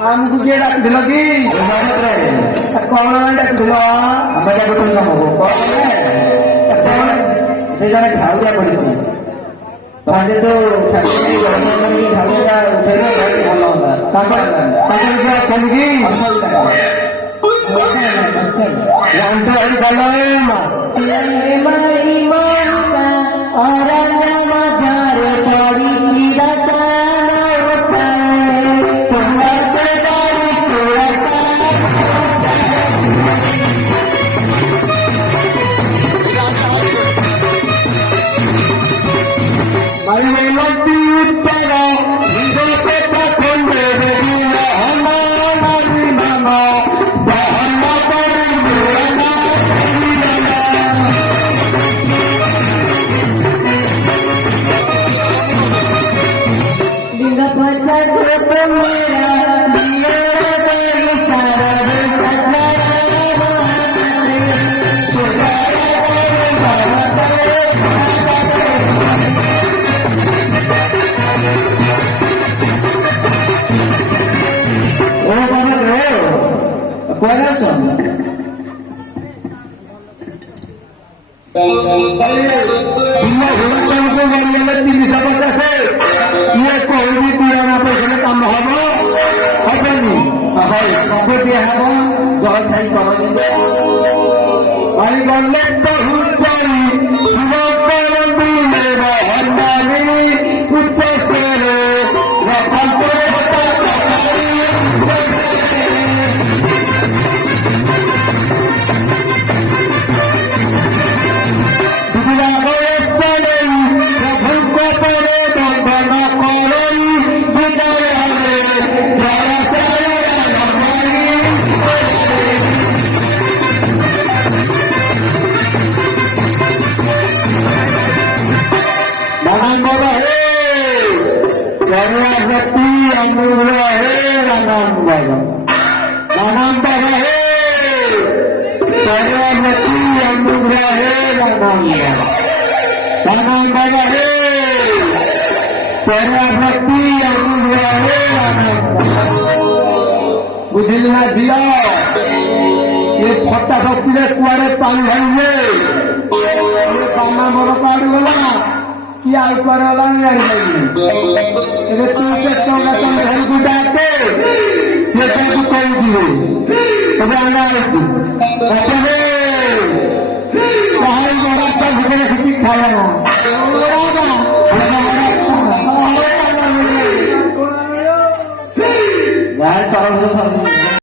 Kamu kuja tak kudu lagi. Kalau nak kudu apa dah betul kamu? Kalau itu jangan tahu dia polisi. Pasal tu cakap ni kalau lagi tahu dia ujian lagi kalau tak. Tapi dia cakap asal tak. Asal. Yang tu ada dalam. Siang iman orang yang magar dari kita. अनुग्रह हे राम बाबा हे सर्वमती अनुग्रह हे राम बाबा हे सर्वमती अनुग्रह हे राम बुझिल ना झिया ये फटा शक्ति रे कुआरे पानी भाइए ये बाना मोर काढ गला कि आउ पर गला यार भाई एबे तू के संगा संग घर गुडाते से तू कोई दिवे तबे आना तू तबे कहाई मोरा का भगने किछि खाया